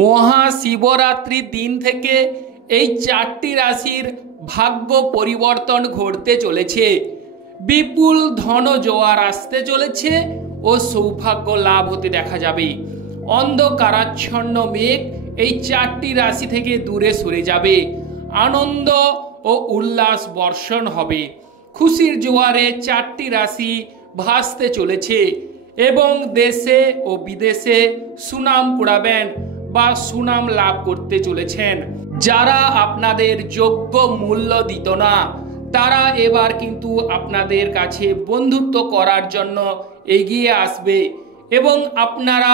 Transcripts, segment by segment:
মহাশিবরাত্রির দিন থেকে এই চারটি রাশির ভাগ্য পরিবর্তন ঘটতে চলেছে। বিপুল ধন জোয়ার আসতে চলেছে ও সৌভাগ্য লাভ হতে দেখা যাবে। অন্ধকারাচ্ছন্ন মেঘ এই চারটি রাশি থেকে দূরে সরে যাবে। আনন্দ ও উল্লাস বর্ষণ হবে। খুশির জোয়ারে চারটি রাশি ভাসতে চলেছে এবং দেশে ও বিদেশে সুনাম কুড়াবেন বা সুনাম লাভ করতে চলেছেন। যারা আপনাদের যোগ্য মূল্য দিত না তারা এবার কিন্তু আপনাদের কাছে বন্ধুত্ব করার জন্য এগিয়ে আসবে এবং আপনারা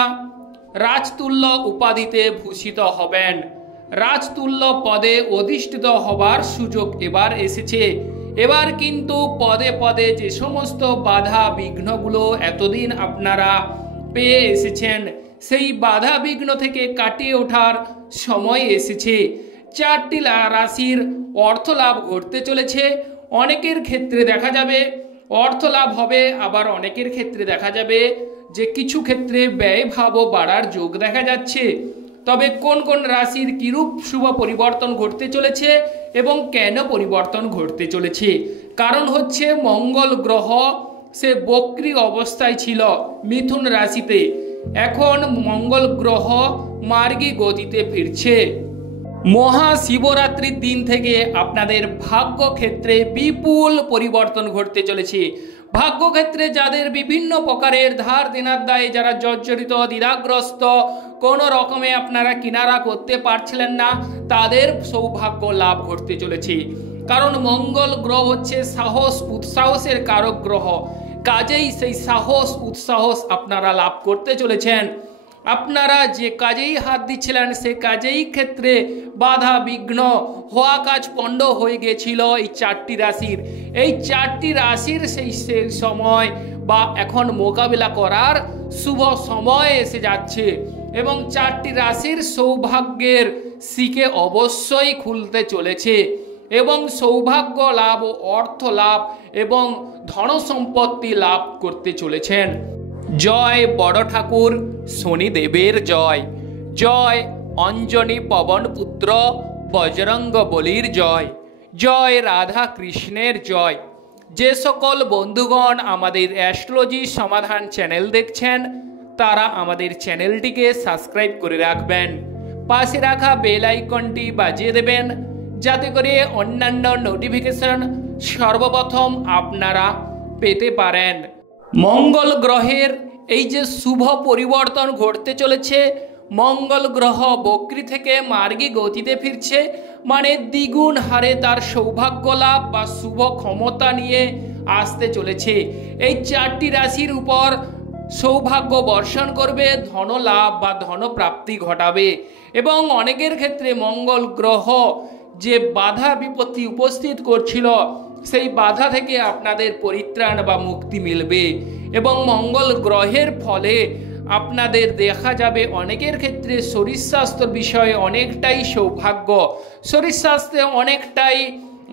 রাজতুল্য উপাধিতে ভূষিত হবেন। রাজতুল্য পদে অধিষ্ঠিত হবার সুযোগ এবার এসেছে। এবার কিন্তু পদে পদে যে সমস্ত বাধা বিঘ্নগুলো এতদিন আপনারা পেয়ে এসেছেন সেই বাধা বিঘ্ন থেকে কাটিয়ে ওঠার সময় এসেছে। চারটি রাশির অর্থ লাভ ঘটতে চলেছে। অনেকের ক্ষেত্রে দেখা যাবে অর্থ লাভ হবে, আবার অনেকের ক্ষেত্রে দেখা যাবে যে কিছু ক্ষেত্রে ব্যয়ভাবও বাড়ার যোগ দেখা যাচ্ছে। তবে কোন কোন রাশির কিরূপ শুভ পরিবর্তন ঘটতে চলেছে এবং কেন পরিবর্তন ঘটতে চলেছে, কারণ হচ্ছে মঙ্গল গ্রহ সে বক্রী অবস্থায় ছিল মিথুন রাশিতে, এখন মঙ্গল গ্রহ মার্গী গতিতে ফিরছে। মহাশিবরাত্রির দিন থেকে আপনাদের ভাগ্য ক্ষেত্রে বিপুল পরিবর্তন ঘটতে চলেছে। ভাগ্য ক্ষেত্রে যাদের বিভিন্ন প্রকারের ধার দেনার দায়ে যারা জর্জরিত দ্বিধাগ্রস্ত, কোনো রকমে আপনারা কিনারা করতে পারছিলেন না, তাদের সৌভাগ্য লাভ ঘটতে চলেছে। কারণ মঙ্গল গ্রহ হচ্ছে সাহস উৎসাহসের কারক গ্রহ, কাজেই সেই সাহস উৎসাহস আপনারা লাভ করতে চলেছেন। আপনারা যে কাজেই হাত দিচ্ছিলেন সে কাজেই ক্ষেত্রে বাধা বিঘ্ন হওয়া কাজ পণ্ড হয়ে গেছিল এই চারটি রাশির। এই চারটি রাশির সেই সময় বা এখন মোকাবিলা করার শুভ সময় এসে যাচ্ছে এবং চারটি রাশির সৌভাগ্যের শিখে অবশ্যই খুলতে চলেছে এবং সৌভাগ্য লাভ ও অর্থ লাভ এবং ধন সম্পত্তি লাভ করতে চলেছেন। জয় বড় ঠাকুর শনিদেবের জয়। জয় অঞ্জনী পবন পুত্র বজরঙ্গ বলির জয়। জয় রাধা কৃষ্ণের জয়। যে সকল বন্ধুগণ আমাদের অ্যাস্ট্রোলজি সমাধান চ্যানেল দেখছেন তারা আমাদের চ্যানেলটিকে সাবস্ক্রাইব করে রাখবেন, পাশে রাখা বেল আইকনটি বাজিয়ে দেবেন যাতে করে অন্যান্য নোটিফিকেশন সর্বপ্রথম আপনারা পেতে পারেন। মঙ্গল গ্রহের এই যে শুভ পরিবর্তন ঘটতে চলেছে, মঙ্গল গ্রহ বক্রী থেকে মার্গী গতিতে ফিরছে, মানে দ্বিগুণ হারে তার সৌভাগ্য লাভ বা শুভ ক্ষমতা নিয়ে আসতে চলেছে। এই চারটি রাশির উপর সৌভাগ্য বর্ষণ করবে, ধন লাভ বা ধন প্রাপ্তি ঘটাবে এবং অনেকের ক্ষেত্রে মঙ্গল গ্রহ যে বাধা বিপত্তি উপস্থিত করছিল সেই বাধা থেকে আপনাদের পরিত্রাণ বা মুক্তি মিলবে এবং মঙ্গল গ্রহের ফলে আপনাদের দেখা যাবে অনেকের ক্ষেত্রে শরীর স্বাস্থ্য বিষয়ে অনেকটাই সৌভাগ্য, শরীর স্বাস্থ্যে অনেকটাই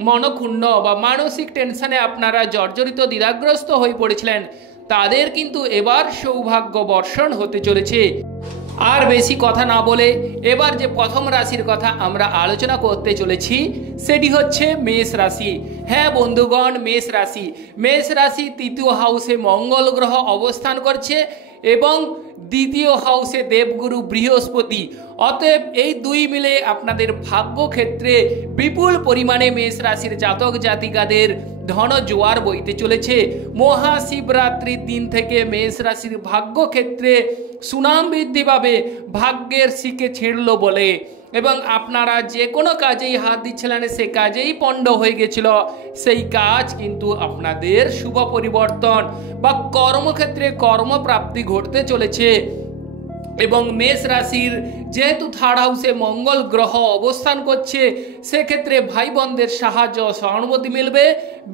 মনক্ষুণ্ণ বা মানসিক টেনশনে আপনারা জর্জরিত দ্বিধাগ্রস্ত হয়ে পড়েছিলেন, তাদের কিন্তু এবার সৌভাগ্য বর্ষণ হতে চলেছে। আর বেশি কথা না বলে এবার যে প্রথম রাশির কথা আমরা আলোচনা করতে চলেছি সেটি হচ্ছে মেষ রাশি। হ্যাঁ বন্ধুগণ, মেষ রাশি। মেষ রাশি তৃতীয় হাউসে মঙ্গল গ্রহ অবস্থান করছে এবং দ্বিতীয় হাউসে দেবগুরু বৃহস্পতি। অতএব এই দুই মিলে আপনাদের ভাগ্য ক্ষেত্রে বিপুল পরিমাণে মেষ রাশির জাতক জাতিকাদের ধন জোয়ার বইতে চলেছে। মহাশিবরাত্রির দিন থেকে মেষ রাশির ভাগ্য ক্ষেত্রে সুনাম বৃদ্ধি পাবে, ভাগ্যের শিখে ছেড়ল বলে, এবং আপনারা যে কোনো কাজেই হাত দিচ্ছিলেন সে কাজেই পণ্ড হয়ে গেছিল, সেই কাজ কিন্তু আপনাদের শুভ পরিবর্তন বা কর্মক্ষেত্রে কর্মপ্রাপ্তি ঘটতে চলেছে। এবং মেষ রাশির যেহেতু থার্ড হাউসে মঙ্গল গ্রহ অবস্থান করছে সেক্ষেত্রে ভাই বোনদের সাহায্য সহানুভূতি মিলবে।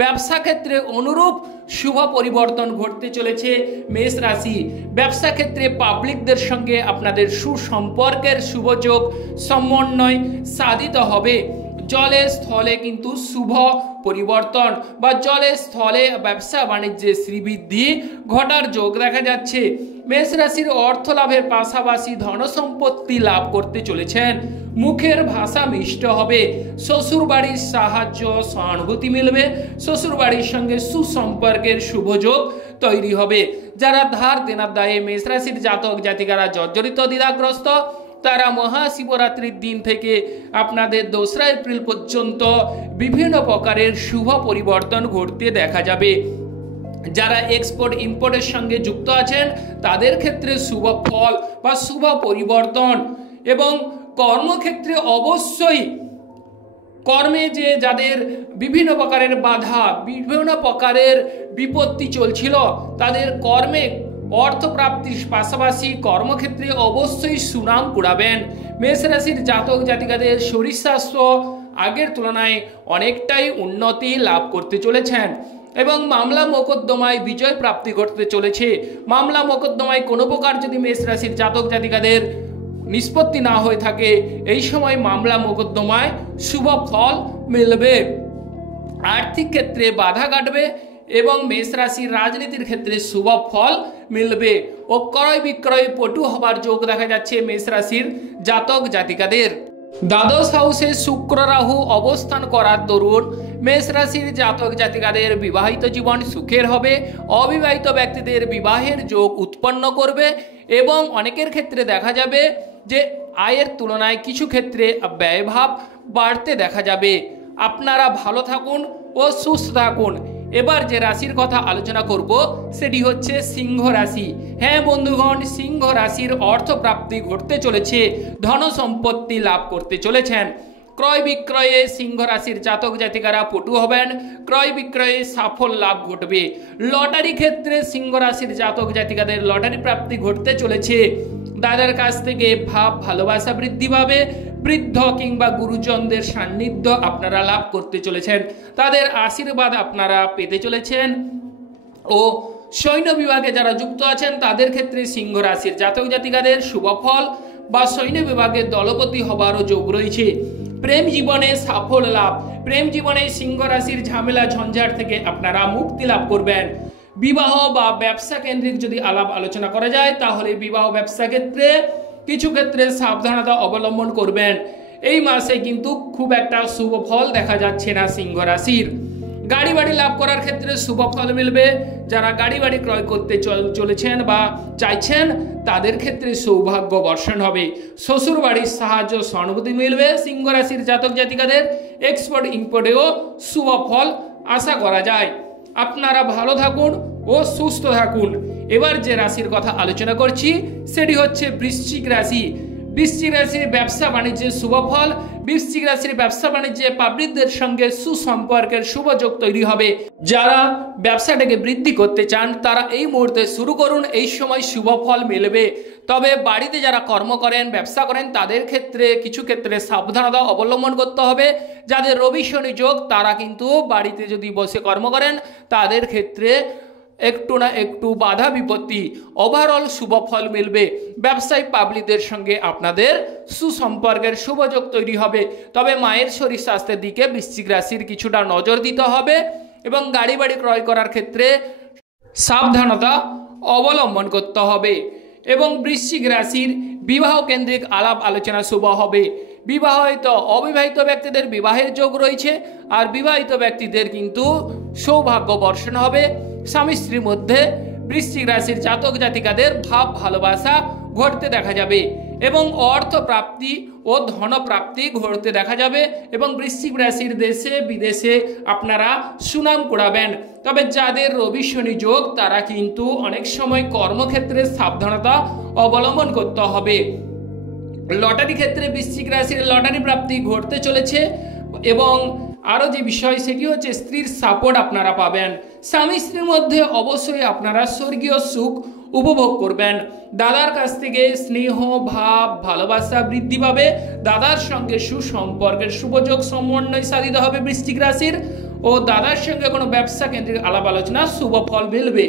ব্যবসা ক্ষেত্রে অনুরূপ শুভ পরিবর্তন ঘটতে চলেছে মেষ রাশি। ব্যবসা ক্ষেত্রে পাবলিকদের সঙ্গে আপনাদের সুসম্পর্কের শুভযোগ সমন্বয় সাধিত হবে। জলে স্থলে কিন্তু শুভ পরিবর্তন বা জলে স্থলে ব্যবসা বাণিজ্যে শ্রীবৃদ্ধি ঘটার যোগ দেখা যাচ্ছে। মেষ রাশির অর্থ লাভের পাশাপাশি ধন সম্পত্তি লাভ করতে চলেছেন। মুখের ভাষা মিষ্ট হবে। শ্বশুর বাড়ির সাহায্য সহানুভূতি মিলবে। শ্বশুর বাড়ির সঙ্গে সুসম্পর্কের শুভযোগ তৈরি হবে। যারা ধার দেনার দায়ে মেষ রাশির জাতক জাতিকারা জর্জরিত দ্বিধাগ্রস্ত, তারা মহাশিবরাত্রির দিন থেকে আপনাদের 2রা এপ্রিল পর্যন্ত বিভিন্ন প্রকারের শুভ পরিবর্তন ঘটতে দেখা যাবে। যারা এক্সপোর্ট ইম্পোর্টের সঙ্গে যুক্ত আছেন তাদের ক্ষেত্রে শুভ ফল বা শুভ পরিবর্তন, এবং কর্মক্ষেত্রে অবশ্যই কর্মে যে যাদের বিভিন্ন প্রকারের বাধা, বিভিন্ন প্রকারের বিপত্তি চলছিল, তাদের কর্মে অর্থপ্রাপ্তির পাশাপাশি কর্মক্ষেত্রে অবশ্যই সুনাম কুড়াবেন। মেষ রাশির জাতক জাতিকাদের শরীর স্বাস্থ্য আগের তুলনায় অনেকটাই উন্নতি লাভ করতে চলেছেন, এবং মামলা মোকদ্দমায় বিজয় প্রাপ্তি ঘটতে চলেছে। মামলা মোকদ্দমায় কোনো প্রকার যদি মেষ রাশির জাতক জাতিকাদের নিষ্পত্তি না হয়ে থাকে, এই সময় মামলা মোকদ্দমায় শুভ ফল মিলবে। আর্থিক ক্ষেত্রে বাধা কাটবে এবং মেষ রাশির রাজনীতির ক্ষেত্রে শুভ ফল মিলবে ও ক্রয় বিক্রয়ে পটু হবার যোগ দেখা যাচ্ছে মেষ রাশির জাতক জাতিকাদের। দ্বাদশ হাউসে শুক্র রাহু অবস্থান করার দরুন মেষ রাশির জাতক জাতিকাদের বিবাহিত জীবন সুখের হবে। অবিবাহিত ব্যক্তিদের বিবাহের যোগ উৎপন্ন করবে, এবং অনেকের ক্ষেত্রে দেখা যাবে যে আয়ের তুলনায় কিছু ক্ষেত্রে ব্যয়ভাব বাড়তে দেখা যাবে। আপনারা ভালো থাকুন ও সুস্থ থাকুন। এবার যে রাশির কথা আলোচনা করব সেটি হচ্ছে সিংহ রাশি। হ্যাঁ বন্ধুগণ, সিংহ রাশির অর্থপ্রাপ্তি ঘটতে চলেছে, ধন সম্পত্তি লাভ করতে চলেছেন। ক্রয় বিক্রয়ে সিংহ রাশির জাতক জাতিকারা পটু হবেন। ক্রয় বিক্রয়ে সাফল্য লাভ ঘটবে। লটারি ক্ষেত্রে সিংহ রাশির জাতক জাতিকাদের লটারি প্রাপ্তি ঘটতে চলেছে। দাদার কাছ থেকে ভাব ভালোবাসা বৃদ্ধি পাবে। বৃদ্ধ কিংবা গুরুজনদের সান্নিধ্য আপনারা লাভ করতে চলেছেন, তাদের আশীর্বাদ আপনারা পেতে চলেছেন। ও সৈন্য বিভাগে যারা যুক্ত আছেন তাদের ক্ষেত্রে সিংহ রাশির জাতক জাতিকাদের শুভ ফল বা সৈন্য বিভাগে দলপতি হবারও যোগ রয়েছে। প্রেম জীবনে সাফল্য লাভ। প্রেম জীবনে সিংহ রাশির ঝামেলা ঝঞ্ঝাট থেকে আপনারা মুক্তি লাভ করবেন। বিবাহ বা ব্যবসা কেন্দ্রিক যদি আলাপ আলোচনা করা যায়, তাহলে বিবাহ ব্যবসা ক্ষেত্রে কিছু ক্ষেত্রে সাবধানতা অবলম্বন করবেন। এই মাসে কিন্তু খুব একটা শুভ ফল দেখা যাচ্ছে না সিংহ রাশির। গাড়ি বাড়ি লাভ করার ক্ষেত্রে শুভ ফল মিলবে। যারা গাড়ি বাড়ি ক্রয় করতে চলেছেন বা চাইছেন তাদের ক্ষেত্রে সৌভাগ্য বর্ষণ হবে। শ্বশুর বাড়ির সাহায্য সহানুভূতি মিলবে সিংহ রাশির জাতক জাতিকাদের। এক্সপোর্ট ইম্পোর্টেও শুভ ফল আশা করা যায়। আপনারা ভালো থাকুন ও সুস্থ থাকুন। এবার যে রাশির কথা আলোচনা করছি সেটি হচ্ছে বৃশ্চিক রাশি। বৃশ্চিক রাশির ব্যবসা বাণিজ্যের শুভ ফল। বৃশ্চিক রাশির ব্যবসা বাণিজ্যে পাবলিকদের সঙ্গে সুসম্পর্কের শুভ যোগ তৈরি হবে। যারা ব্যবসাটাকে বৃদ্ধি করতে চান তারা এই মুহূর্তে শুরু করুন, এই সময় শুভ ফল মিলবে। তবে বাড়িতে যারা কর্ম করেন, ব্যবসা করেন, তাদের ক্ষেত্রে কিছু ক্ষেত্রে সাবধানতা অবলম্বন করতে হবে। যাদের রবি শনি যোগ তারা কিন্তু বাড়িতে যদি বসে কর্ম করেন তাদের ক্ষেত্রে একটু না একটু বাধা বিপত্তি, ওভারঅল শুভ ফল মিলবে। ব্যবসায়ী পাবলিকদের সঙ্গে আপনাদের সুসম্পর্কের শুভযোগ তৈরি হবে। তবে মায়ের শরীর স্বাস্থ্যের দিকে বৃশ্চিক রাশির কিছুটা নজর দিতে হবে, এবং গাড়ি বাড়ি ক্রয় করার ক্ষেত্রে সাবধানতা অবলম্বন করতে হবে। এবং বৃশ্চিক রাশির বিবাহ কেন্দ্রিক আলাপ আলোচনা শুভ হবে। বিবাহিত অবিবাহিত ব্যক্তিদের বিবাহের যোগ রয়েছে, আর বিবাহিত ব্যক্তিদের কিন্তু সৌভাগ্য বর্ষণ হবে। স্বামী স্ত্রীর মধ্যে বৃশ্চিক রাশির জাতক জাতিকাদের ভাব ভালোবাসা ঘটতে দেখা যাবে, এবং অর্থ প্রাপ্তি ও ধন প্রাপ্তি ঘটতে দেখা যাবে। এবং বৃশ্চিক রাশির দেশে বিদেশে আপনারা সুনাম কুড়াবেন। তবে যাদের রবি শনি যোগ তারা কিন্তু অনেক সময় কর্মক্ষেত্রে সাবধানতা অবলম্বন করতে হবে। লটারি ক্ষেত্রে বৃশ্চিক রাশির লটারি প্রাপ্তি ঘটতে চলেছে, এবং আরও যে বিষয় সেটি হচ্ছে স্ত্রীর সাপোর্ট আপনারা পাবেন। স্বামী স্ত্রীর মধ্যে অবশ্যই আপনারা স্বর্গীয় সুখ উপভোগ করবেন। দাদার কাছ থেকে স্নেহ ভাব ভালোবাসা বৃদ্ধি পাবে। দাদার সঙ্গে সুসম্পর্কের শুভযোগ সমন্বয় সাধিত হবে বৃশ্চিক রাশির, ও দাদার সঙ্গে কোনো ব্যবসা কেন্দ্রিক আলাপ আলোচনা শুভ ফল মিলবে।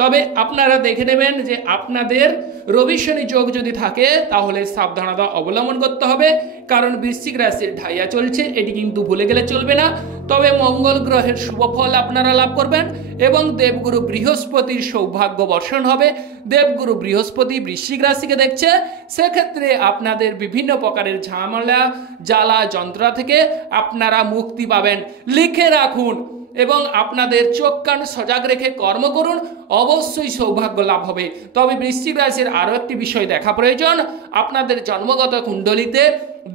তবে আপনারা দেখে নেবেন যে আপনাদের রবি শনি যোগ যদি থাকে তাহলে সাবধানতা অবলম্বন করতে হবে, কারণ বৃশ্চিক রাশির ঢাইয়া চলছে, এটি কিন্তু ভুলে গেলে চলবে না। তবে মঙ্গল গ্রহের শুভ ফল আপনারা লাভ করবেন এবং দেবগুরু বৃহস্পতির সৌভাগ্য বর্ষণ হবে। দেবগুরু বৃহস্পতি বৃশ্চিক রাশিকে দেখছে, সেক্ষেত্রে আপনাদের বিভিন্ন প্রকারের ঝামেলা জ্বালা যন্ত্রণা থেকে আপনারা মুক্তি পাবেন। লিখে রাখুন এবং আপনাদের চোখ কান সজাগ রেখে কর্ম করুন, অবশ্যই সৌভাগ্য লাভ হবে। তবে বৃশ্চিক রাশির আরও একটি বিষয় দেখা প্রয়োজন, আপনাদের জন্মগত কুণ্ডলিতে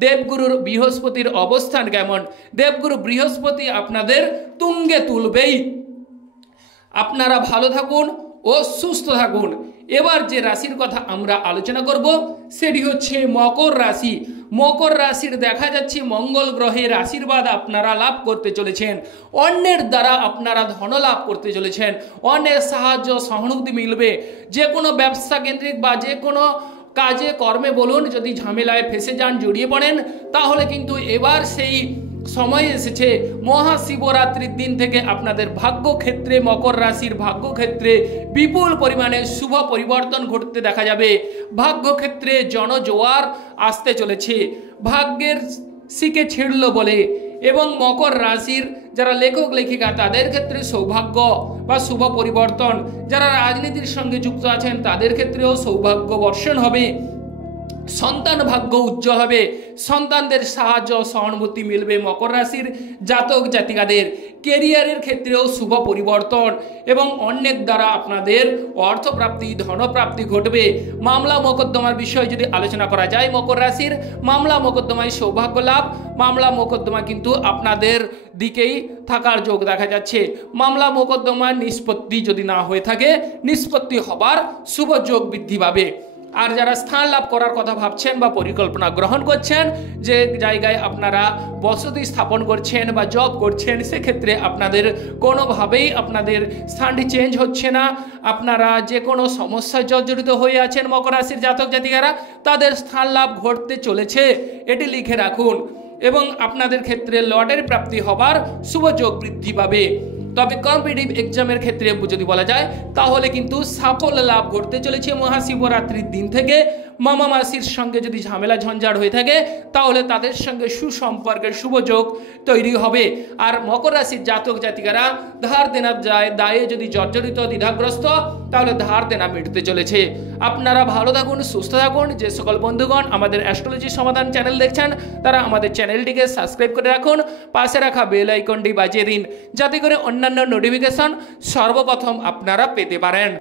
দেবগুরুর বৃহস্পতির অবস্থান কেমন। দেবগুরু বৃহস্পতি আপনাদের তুঙ্গে তুলবেই। আপনারা ভালো থাকুন ও সুস্থ থাকুন। এবার যে রাশির কথা আমরা আলোচনা করব সেটি হচ্ছে মকর রাশি। মকর রাশির দেখা যাচ্ছে মঙ্গল গ্রহের আশীর্বাদ আপনারা লাভ করতে চলেছেন, অন্যের দ্বারা আপনারা ধন লাভ করতে চলেছেন, অন্যের সাহায্য সহানুভূতি মিলবে। যে কোনো ব্যবসা কেন্দ্রিক বা যে কোনো কাজে কর্মে বলুন, যদি ঝামেলায় ফেসে যান, জড়িয়ে পড়েন, তাহলে কিন্তু এবার সেই সময় এসেছে। মহাশিবরাত্রির দিন থেকে আপনাদের ভাগ্যক্ষেত্রে, মকর রাশির ভাগ্যক্ষেত্রে বিপুল পরিমাণে শুভ পরিবর্তন ঘটতে দেখা যাবে। ভাগ্যক্ষেত্রে জনজোয়ার আসতে চলেছে, ভাগ্যের শিকে ছিঁড়ল বলে। এবং মকর রাশির যারা লেখক লেখিকা তাদের ক্ষেত্রে সৌভাগ্য বা শুভ পরিবর্তন, যারা রাজনীতির সঙ্গে যুক্ত আছেন তাদের ক্ষেত্রেও সৌভাগ্য বর্ষণ হবে। সন্তান ভাগ্য উজ্জ্বল হবে, সন্তানদের সাহায্য সহানুভূতি মিলবে মকর রাশির জাতক জাতিকাদের। কেরিয়ারের ক্ষেত্রেও শুভ পরিবর্তন এবং অন্যের দ্বারা আপনাদের অর্থপ্রাপ্তি ধনপ্রাপ্তি ঘটবে। মামলা মোকদ্দমার বিষয় যদি আলোচনা করা যায়, মকর রাশির মামলা মোকদ্দমায় সৌভাগ্য লাভ, মামলা মোকদ্দমা কিন্তু আপনাদের দিকেই থাকার যোগ দেখা যাচ্ছে। মামলা মোকদ্দমার নিষ্পত্তি যদি না হয়ে থাকে, নিষ্পত্তি হবার শুভ যোগ বৃদ্ধি পাবে। আর যারা স্থান লাভ করার কথা ভাবছেন বা পরিকল্পনা গ্রহণ করছেন, যে জায়গায় আপনারা বসতি স্থাপন করছেন বা জব করছেন, সেক্ষেত্রে আপনাদের কোনোভাবেই আপনাদের স্থানটি চেঞ্জ হচ্ছে না। আপনারা যে কোনো সমস্যায় জর্জরিত হয়ে আছেন মকর রাশির জাতক জাতিকারা, তাদের স্থান লাভ ঘটতে চলেছে, এটি লিখে রাখুন। এবং আপনাদের ক্ষেত্রে লটারি প্রাপ্তি হবার শুভ যোগ বৃদ্ধি পাবে। তবে কম্পিটিটিভ এক্সামের ক্ষেত্রে যদি বলা যায় তাহলে কিন্তু সাফল্য লাভ করতে চলেছে মহাশিবরাত্রির দিন থেকে। মামা মাসির সঙ্গে যদি ঝামেলা ঝঞ্ঝাট হয়ে থাকে তাহলে তাদের সঙ্গে সুসম্পর্কের শুভ যোগ তৈরি হবে। আর মকর রাশির জাতক জাতিকারা ধার দেনার দায়ে যদি জর্জরিত দ্বিধাগ্রস্ত, তাহলে ধার দেনা মিটতে চলেছে। আপনারা ভালো থাকুন, সুস্থ থাকুন। যে সকল বন্ধুগণ আমাদের অ্যাস্ট্রোলজি সমাধান চ্যানেল দেখছেন তারা আমাদের চ্যানেলটিকে সাবস্ক্রাইব করে রাখুন, পাশে রাখা বেল আইকনটি বাজিয়ে দিন, যাতে করে অন্যান্য নোটিফিকেশন সর্বপ্রথম আপনারা পেতে পারেন।